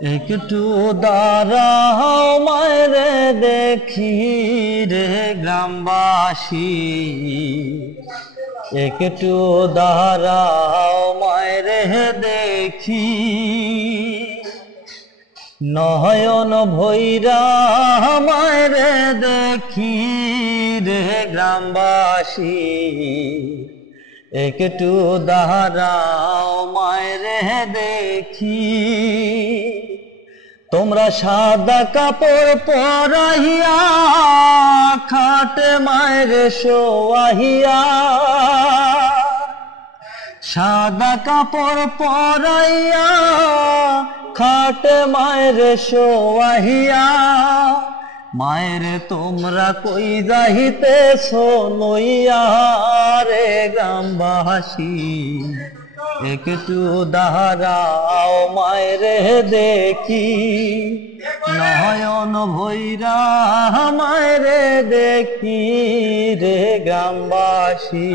একটু দাঁড়াও মায়েরে দেখি রে গ্রামবাসী, একটু দাঁড়াও মায়েরে দেখি, নয়ন ভৈরা মায়েরে দেখি রে গ্রামবাসী, একটু দাঁড়াও মায়েরে দেখি। তোমরা সাদা কাপড় পরাইয়া খাটে মায়ের শোয়াইয়া, সাদা কাপড় পরাইয়া খাটে মায়ের শোয়াইয়া, মায়ের তোমরা কই যাইতেছো লইয়া রে গ্রামবাসী, একটু দাঁড়াও মায়েরে দেখি, নয়ন ভৈরা মায়েরে দেখি রে গ্রামবাসী,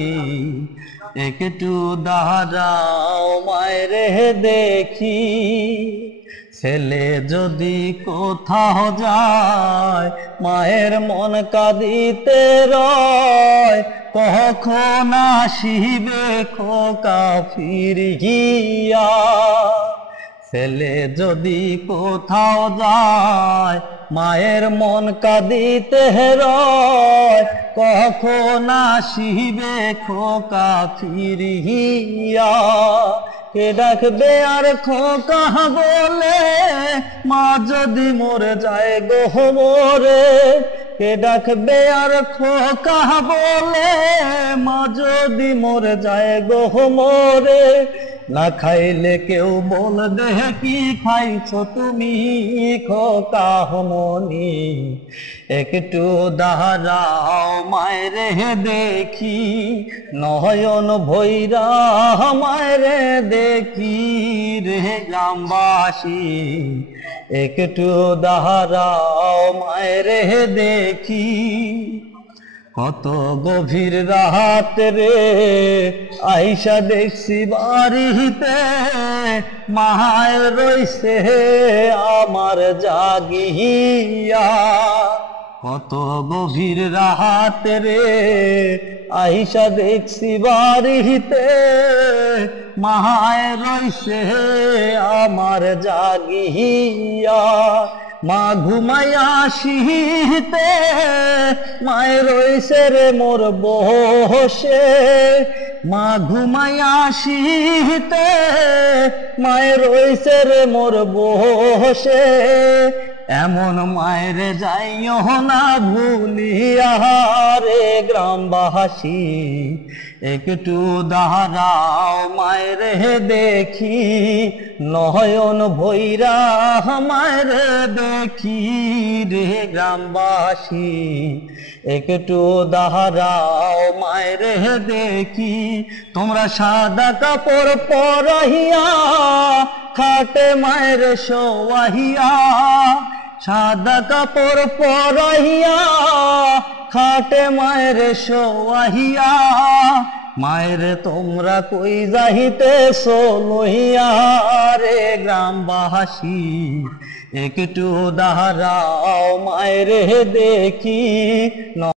একটু দাঁড়াও মায়েরে দেখি। ছেলে যদি কোথাও যায় মায়ের মন কাঁদিতে রয়, কখন আসিবে খোকা ফিরিয়া। ছেলে যদি কোথাও যায় মায়ের মন কাঁদিতে রয়, কখন আসিবে খোকা ফিরিয়া। কে ডাকবে আর খোকা বলে মা যদি মরে যায় গো মোরে, কে ডাকবে আর খোকা বলে মা যদি মরে যায় গো মোরে। না খাইলে কেউ বলবে কি খাইছো তুমি খোকা মনি, একটু দাঁড়াও মায়েরে দেখি, নয়ন ভৈরা মায়েরে দেখি রে গ্রামবাসী, একটু দাঁড়াও মায়েরে দেখি। কত গভীর রাত রে আইসা দেখছি বাড়িতে, মায়ের রইছে আমার জাগিয়া। কত গভীর রাত রে আইসা দেখছি বাড়িতে, মায়ের রইছে আমার জাগিয়া। মা ঘুমাইয়া শীতে মায়ের রইছে রে মোর বসে, মা ঘুমাইয়া শীতে মায়ের রইছে রে মোর বসে। এমন মায়ের যাইও না ভুলিয়া রে গ্রামবাসী, একটু দাঁড়াও মায়েরে দেখি, নয়ন ভৈরা মায়েরে দেখি রে গ্রামবাসী, একটু দাঁড়াও মায়েরে দেখি। তোমরা সাদা কাপড় পরাইয়া খাটে মায়ের শোয়াইয়া, সাদা কাপড় পরাইয়া খাটে মায়ের শোয়াইয়া, মায়ের তোমরা কই যাইতেছো লইয়া রে গ্রামবাসী, একটু দাঁড়াও মায়েরে দেখি।